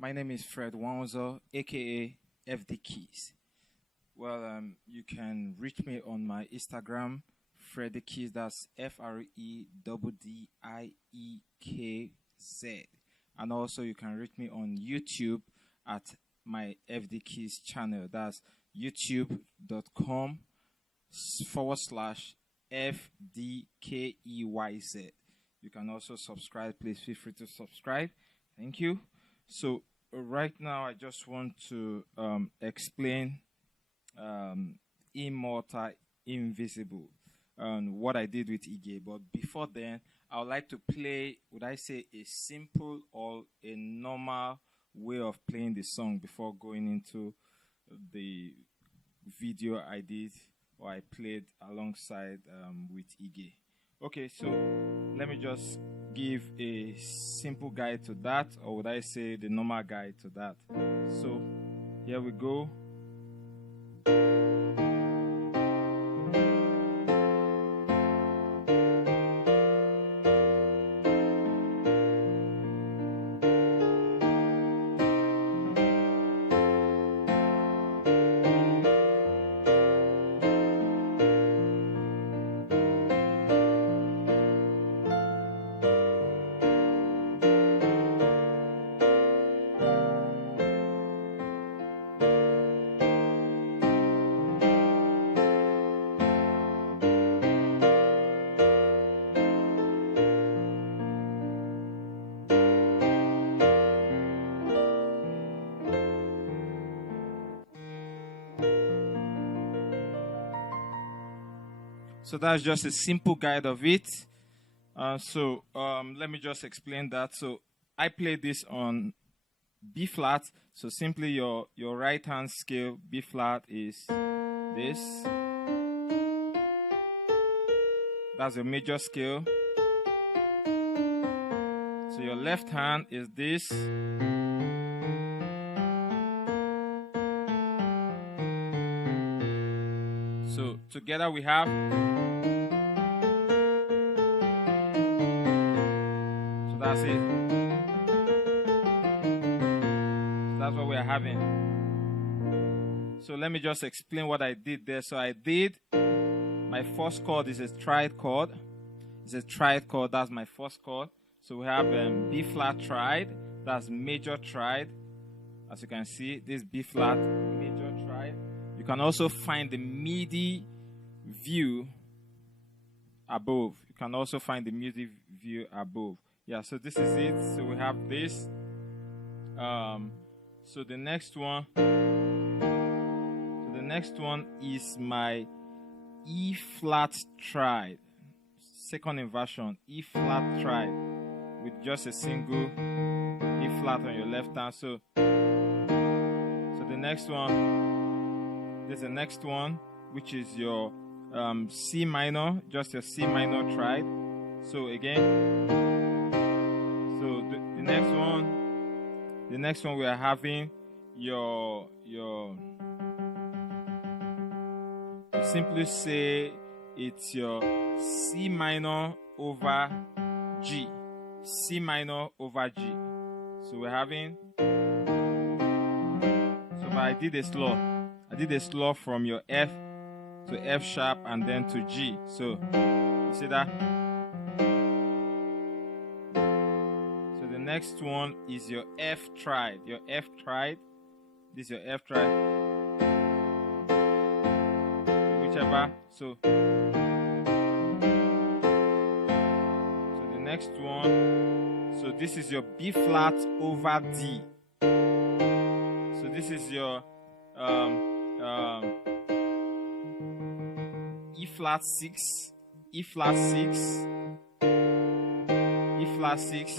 My name is Nwauzor, aka FDKEYZ. Well, you can reach me on my Instagram, FDKEYZ. That's FREDDIEKZ. And also, you can reach me on YouTube at my FDKEYZ channel. That's youtube.com/FDKEYZ. You can also subscribe. Please feel free to subscribe. Thank you. So right now, I just want to explain Immortal Invisible and what I did with IGE. But before then, I would like to play, would I say, a simple or a normal way of playing the song before going into the video I did or I played alongside with IGE. Okay, so let me just give a simple guide to that, or would I say the normal guide to that. So here we go. So that's just a simple guide of it. Let me just explain that. So I play this on B flat. So simply your right hand scale B flat is this. That's your major scale. So your left hand is this. So together we have. So that's it. So that's what we are having. So let me just explain what I did there. So I did, my first chord is a triad chord. It's a triad chord, that's my first chord. So we have B flat triad, that's major triad. As you can see, this B flat major triad. You can also find the MIDI view above. You can also find the MIDI view above. Yeah, so this is it. So we have this. So the next one is my E flat triad. Second inversion, E flat triad with just a single E flat on your left hand. So the next one. There's the next one, which is your C minor, just your C minor triad. So again, so the next one we are having you simply say it's your C minor over G, C minor over G. So we're having. So but I did a slow. I did a slow from your F to F sharp and then to G. So, you see that? So the next one is your F triad. Your F triad. This is your F triad. Whichever. So the next one. So this is your B flat over D. So this is your E flat 6, E flat 6, E flat 6,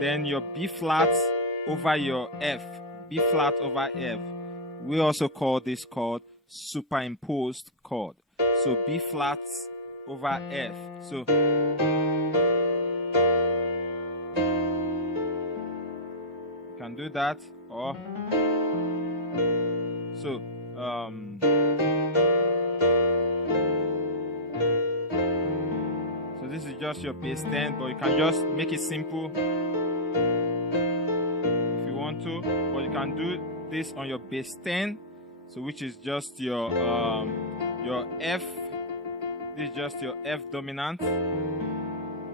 then your B flat over your F, B flat over F. We also call this chord superimposed chord. So B flat over F. So you can do that, or so this is just your bass 10, but you can just make it simple if you want to. can do this on your bass 10, so which is just your F. This is just your F dominant.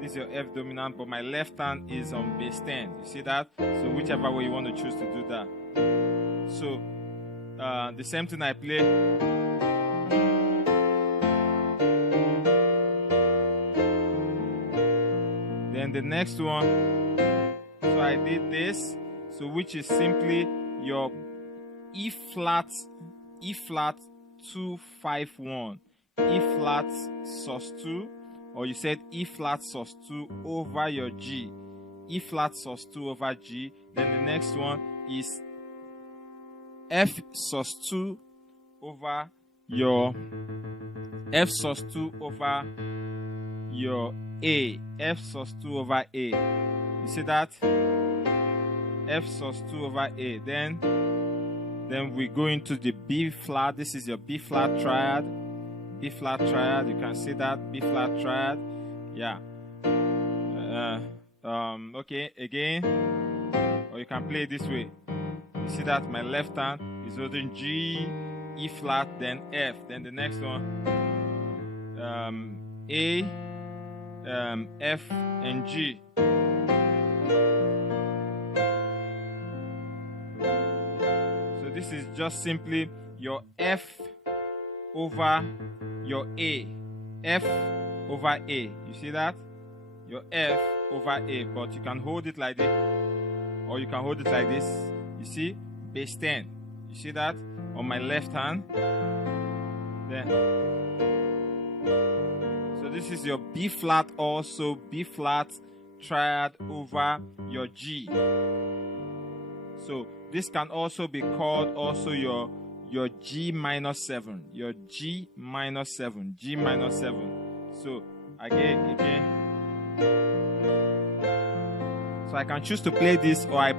This is your F dominant, but my left hand is on bass 10. You see that? So whichever way you want to choose to do that. So the same thing I play. Then the next one. So I did this. So which is simply your E flat 251. E flat sus2, or you said E flat sus2 over your G. E flat sus2 over G. Then the next one is F sus2 over your F sus2 over your A. F sus2 over A. You see that? F sus2 over A. Then we go into the B flat. This is your B flat triad. B flat triad, you can see that, B flat triad, yeah. Okay, again, or you can play it this way. You see that my left hand is holding G, E flat, then F. Then the next one, A, F, and G. So this is just simply your F over your A. F over A. You see that? Your F over A. But you can hold it like this, or you can hold it like this. You see? Bass 10. You see that? On my left hand. Then. So this is your B flat, also B flat triad over your G. So this can also be called also your G minor 7, your G minor 7, G minor 7. So again. So I can choose to play this, or I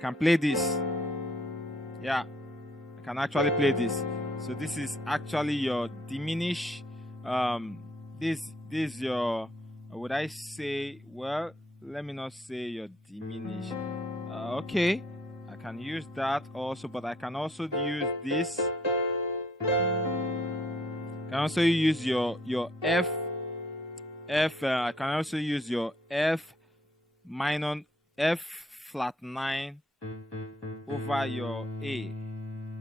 can play this. Yeah, I can actually play this. So this is actually your diminish. This is your, would I say, well, let me not say your diminish. Okay. I can use that also, but I can also use this. I can also use your F. I can also use your F minor, F flat 9 over your A.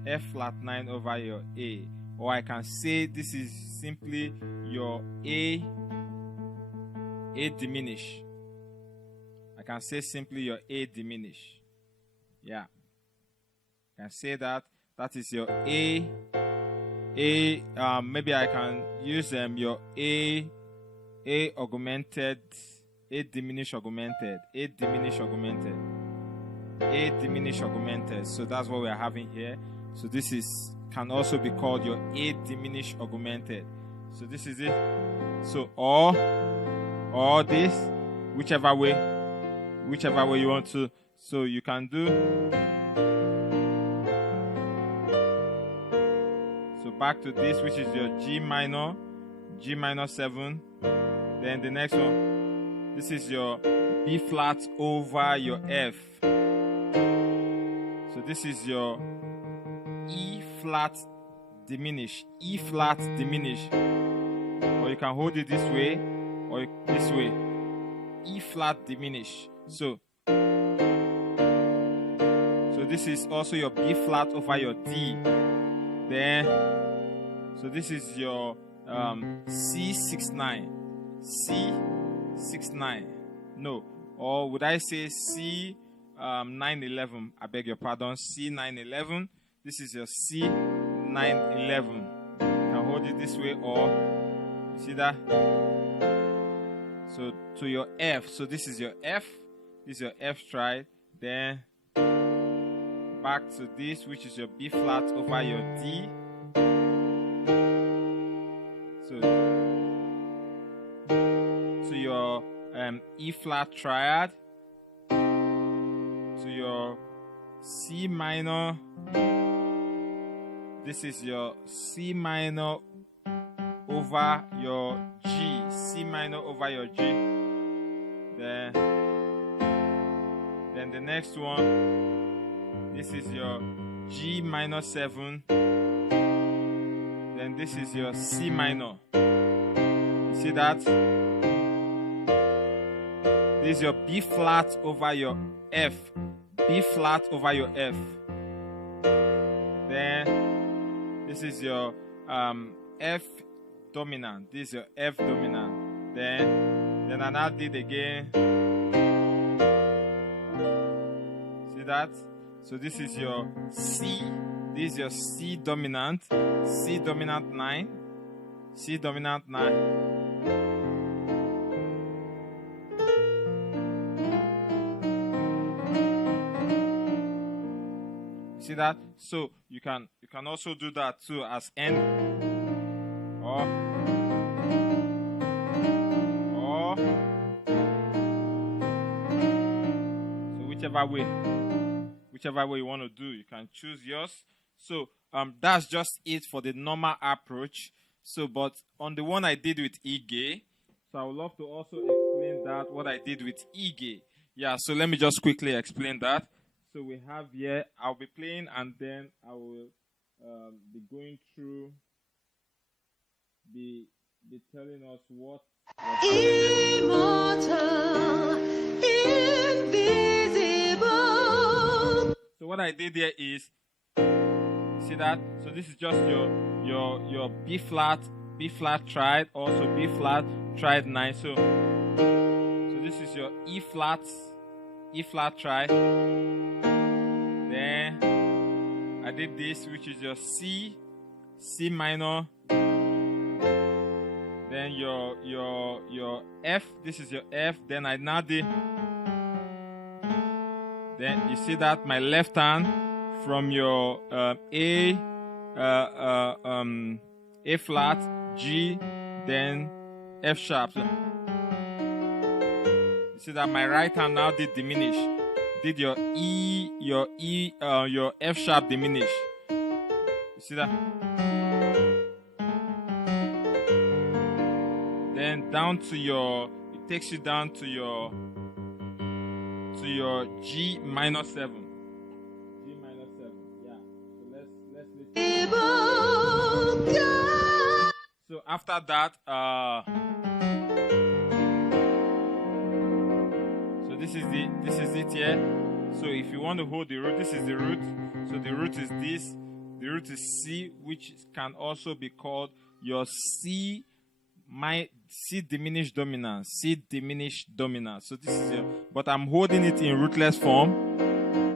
F flat 9 over your A. Or I can say this is simply your A diminish. I can say simply your A diminish. Yeah, I can say that. That is your A. Maybe I can use your A augmented, A diminish augmented, A diminish augmented, A diminish augmented. So that's what we are having here. So this can also be called your A diminish augmented. So this is it. So or this, whichever way you want to. So you can do. So back to this, which is your G minor 7. Then the next one, this is your B flat over your F. So this is your E flat diminish, E flat diminish. Or you can hold it this way, or this way. E flat diminish. So this is also your B flat over your D. Then, so this is your C69. C69. No. Or would I say C911? I beg your pardon. C911. This is your C911. You can hold it this way, or you see that? So to your F. So this is your F. This is your F stride. Then back to this, which is your B flat over your D. So to your E flat triad, to your C minor. This is your C minor over your G. C minor over your G. Then Then the next one, this is your G minor 7. Then this is your C minor. You see that? This is your B flat over your F. B flat over your F. Then this is your F dominant. This is your F dominant. Then I now did again. See that? So this is your C. This is your C dominant. C dominant 9. C dominant 9. See that? So you can also do that too as N or so whichever way you want to do, you can choose yours. So that's just it for the normal approach. So but on the one I did with EGE, so I would love to also explain that what I did with EGE. Yeah, so let me just quickly explain that. So we have here, I'll be playing and then I will be going through, be telling us what immortal, invisible. So what I did here is, see that? So this is just your B flat triad, also B flat triad 9. So this is your E flat triad. Then I did this, which is your C minor. Then your F. This is your F. Then I now did. Then you see that my left hand from your A flat, G, then F sharp. So you see that my right hand now did diminish. Did your F sharp diminish. You see that? Then down to your, it takes you down to your G minor 7. G minor 7, yeah. So let's listen. So after that, so this is it here. So if you want to hold the root, this is the root. So the root is this. The root is C, which can also be called your C diminished dominant. C diminished dominant. So this is your, but I'm holding it in rootless form.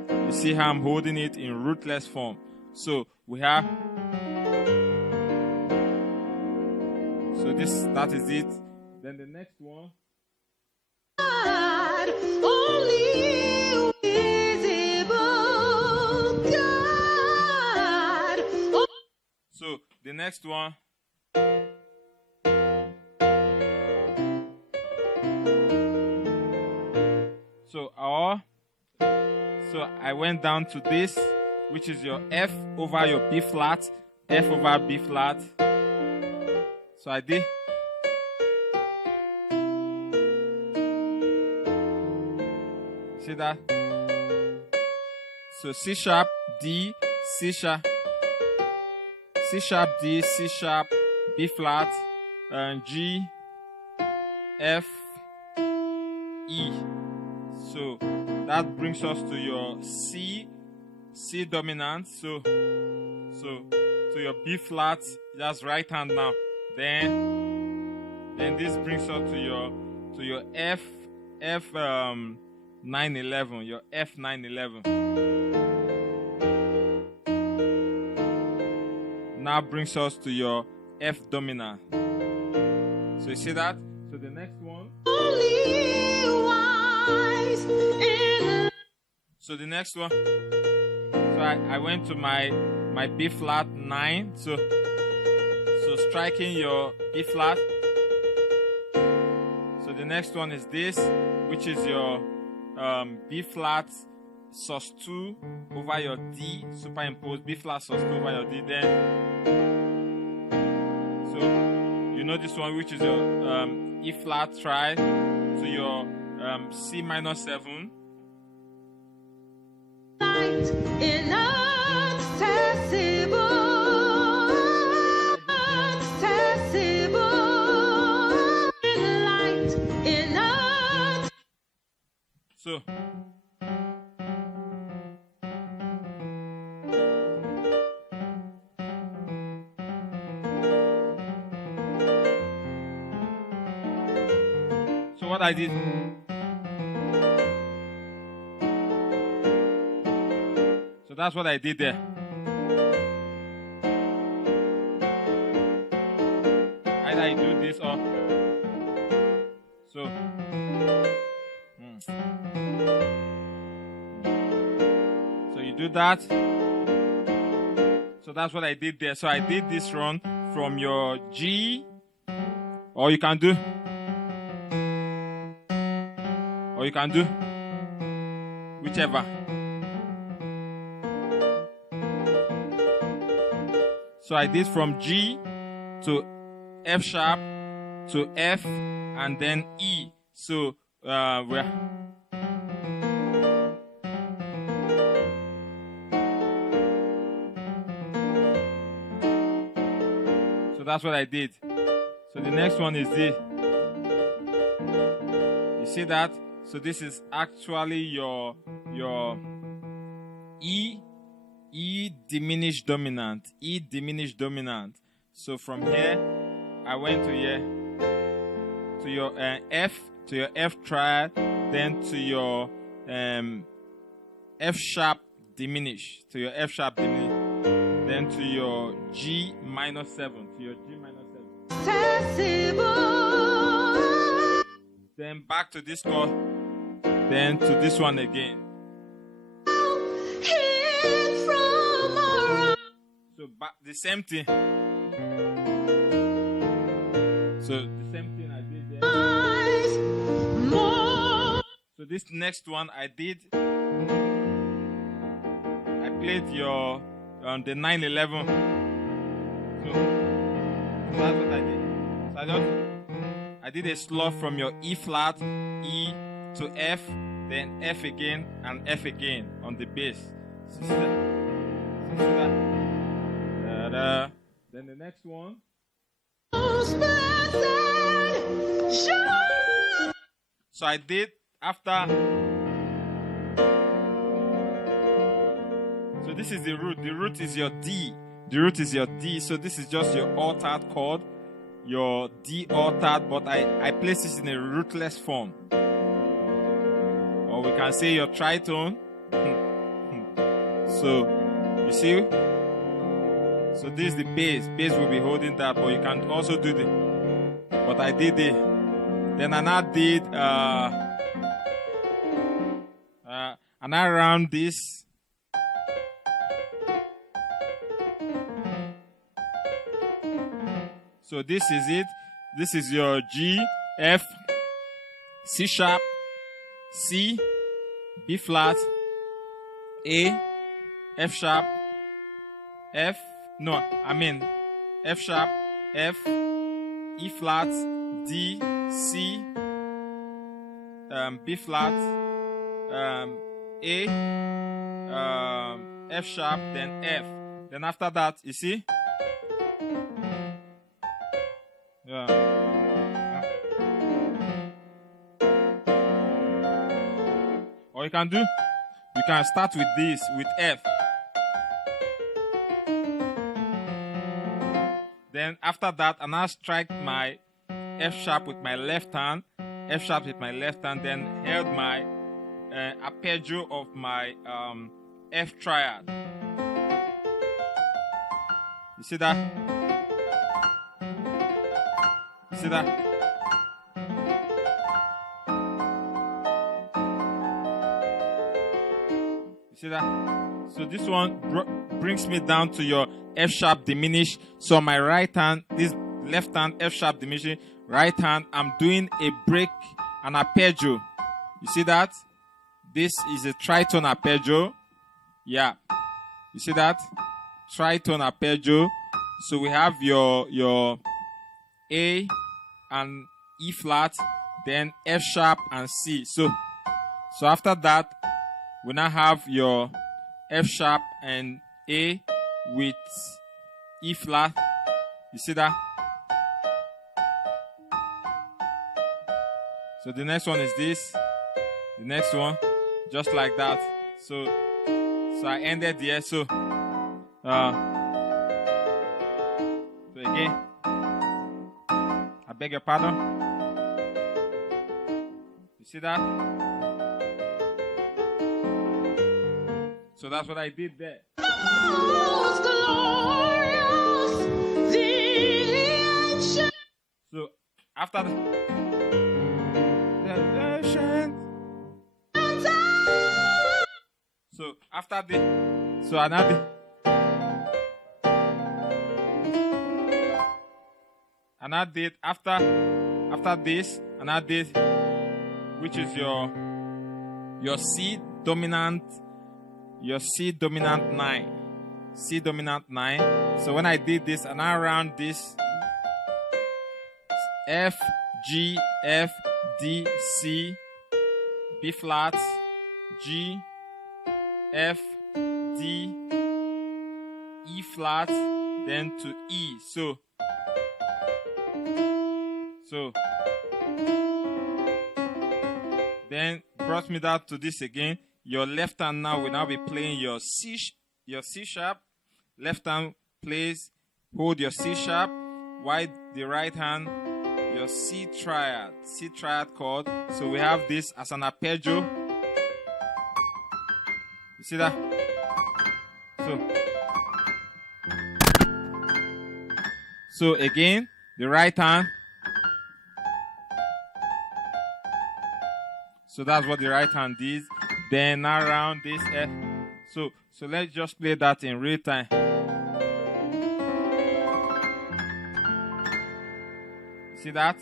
You see how I'm holding it in rootless form. So we have, so that is it. Then the next one. God, only visible God. So the next one. So I went down to this, which is your F over your B flat, F over B flat. So I did. See that? So C sharp, D, C sharp, D, C sharp, B flat, and G, F, E. So that brings us to your C dominant. So to your B flat, that's right hand now. Then this brings us to your F 911, your F 911. Now brings us to your F dominant. So you see that? So the next one. So the next one. So I went to my B flat 9. So striking your B flat. So the next one is this, which is your B flat sus2 over your D, superimpose B flat sus2 over your D. Then so you know this one, which is your E flat triad to your C minor 7. light, inaccessible, accessible, in light, inaccessible. So what I did, so that's what I did there. Either I do this or so. So you do that. So that's what I did there. So I did this run from your G, or you can do. Or you can do whichever. So I did from G to F sharp to F and then E. So where? So that's what I did. So the next one is D. You see that? So this is actually your E diminished dominant. E diminished dominant. So from here, I went to here, to your F, to your F triad, then to your F sharp diminished, to your F sharp diminished, then to your G minor 7, to your G minor 7. Then back to this chord, then to this one again. So back the same thing. So the same thing I did there. So this next one I did, I played your the 9/11. So that's what I did. So I did a slot from your E flat, E to F, then F again and F again on the bass. So see that? So see that? Then the next one. So I did after. So this is the root. The root is your D. The root is your D. So this is just your altered chord, your D altered, but I place this in a rootless form. Or we can say your tritone. So you see. So this is the bass. Bass will be holding that, but you can also do the. But I did it. Then I now did and I round this. So this is it. This is your G, F, C sharp, C, B flat, A, F sharp, F. No, I mean F sharp, F, E flat, D, C, B flat, A, F sharp, then F. Then after that, you see? Yeah. Or you can start with this, with F. Then after that, I now strike my F sharp with my left hand, F sharp with my left hand, then held my arpeggio of my F triad. You see that? You see that? You see that? So this one brings me down to your F sharp diminished. So my right hand, this left hand F sharp diminished, right hand, I'm doing a break, an arpeggio. You see that? This is a tritone arpeggio. Yeah. You see that? Tritone arpeggio. So we have your A and E flat, then F sharp and C. So after that, we now have your F sharp and A with E flat. You see that? So the next one is this. The next one, just like that. So I ended here. So again, I beg your pardon. You see that? So that's what I did there. Most glorious, the ancient. So after the ancient. So after the, so another. And I did after this, and I did, which is your C dominant 9. C dominant 9. So when I did this, and I round this, F, G, F, D, C, B flat, G, F, D, E flat, then to E. So then brought me down to this again. Your left hand now will now be playing your C sharp. Left hand plays, hold your C sharp, while the right hand your C triad chord. So we have this as an arpeggio. You see that? So again, the right hand. So that's what the right hand is. Then around this F. So let's just play that in real time. See that?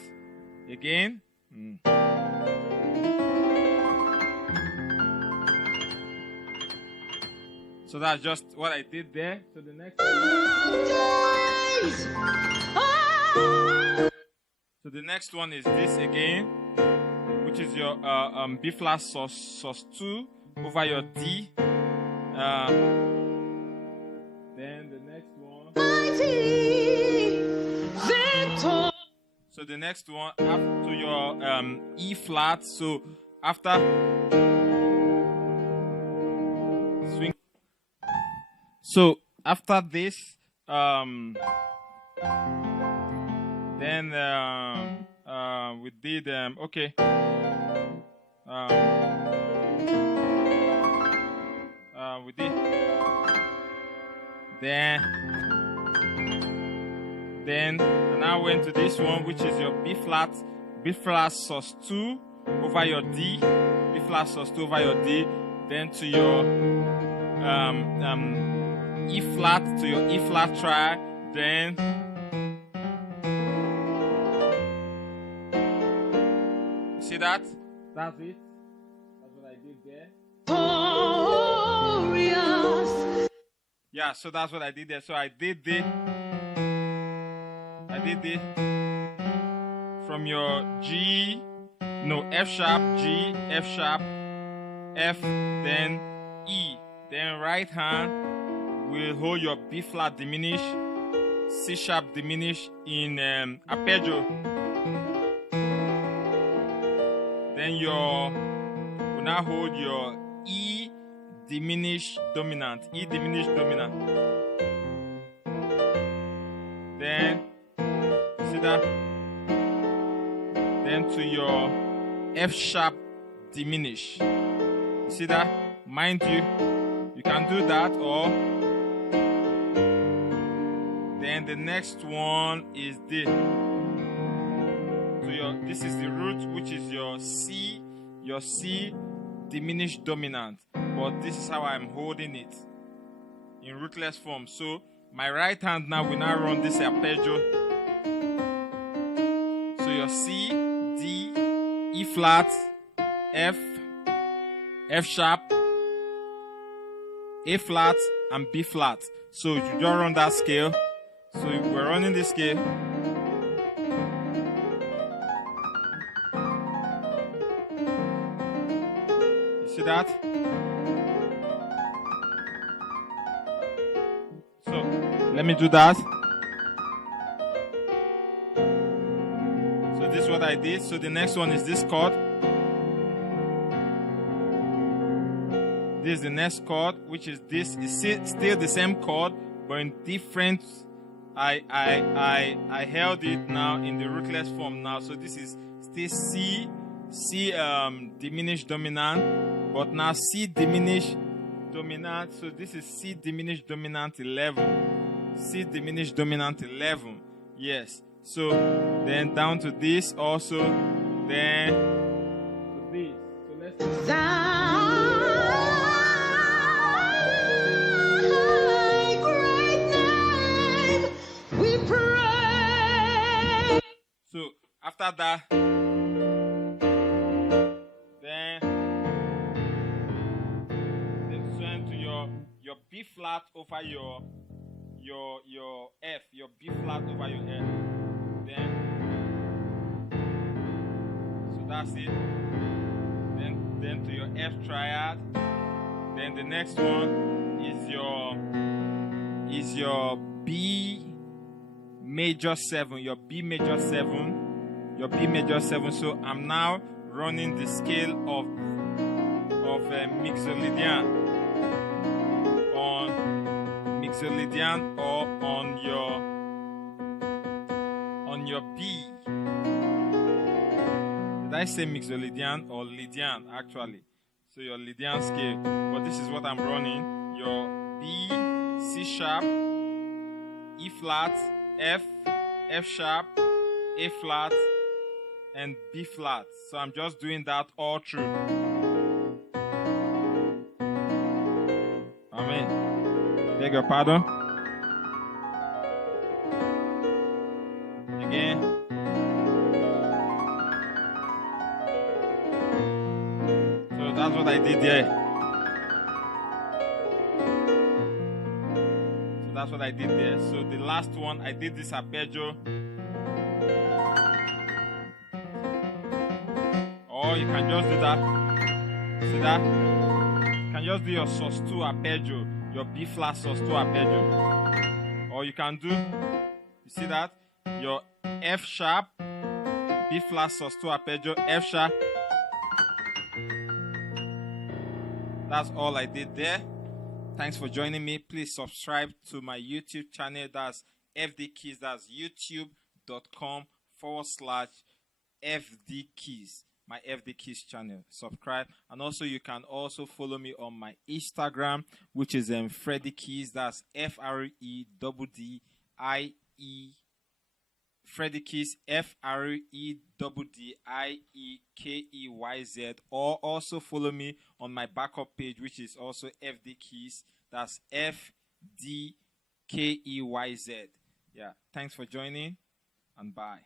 Again. So that's just what I did there. So the next one. So the next one is this again, which is your B flat sus2 over your D. Then the next one. So the next one up to your E flat. So after swing. So after this, then we did okay. We did. Then and I went to this one, which is your B flat sus2 over your D, B flat sus2 over your D, then to your E flat, to your E flat triad, then see that? That's it. That's what I did there. Yeah, so that's what I did there. So I did this from your F sharp, G, F sharp, F, then E. Then right hand will hold your B flat diminish, C sharp diminish in arpeggio. Then will now hold your E diminished dominant. Then see that? Then to your F sharp diminish. You see that? Mind you, you can do that, or then the next one is this. So this is the root, which is your C diminished dominant. But this is how I'm holding it in rootless form. So my right hand now will now run this arpeggio. So your C, D, E flat, F sharp, A flat, and B flat. So you just run that scale. So we're running this scale. You see that? let me do that. So this is what I did. So the next one is this chord. This is the next chord, which is this. It's still the same chord, but in different. I held it now in the rootless form now. So this is still C diminished dominant, but now C diminished dominant. So this is C diminished dominant 11. C diminished dominant 11. Yes. So then down to this also. Then to this. So let's. Thy great name we pray. So after that, then turn to your B flat over your F, your B flat over your F. Then so that's it. Then to your F triad. Then the next one is your B major 7, your B major 7, your B major 7. So I'm now running the scale of Mixolydian or on your B. Did I say Mixolydian or Lydian actually? So your Lydian scale, but this is what I'm running. Your B, C sharp, E flat, F, F sharp, A flat, and B flat. So I'm just doing that all through. Amen. Beg your pardon. Again. So that's what I did there. That's what I did there. So the last one, I did this arpeggio. Or you can just do that. See that? You can just do your sus2 arpeggio, your B flat sus2 arpeggio. Or you can do, you see that? Your F sharp, B flat sus2 arpeggio, F sharp. That's all I did there. Thanks for joining me. Please subscribe to my YouTube channel. That's FDKEYZ. That's youtube.com/FDKEYZ. My FDKEYZ channel. Subscribe. And also you can also follow me on my Instagram, which is FreddyKeyZ. That's FREDDIE. FreddyKeyZ, FREDDIEKEYZ, or also follow me on my backup page, which is also FDKEYZ. That's FDKEYZ. Yeah, thanks for joining, and bye.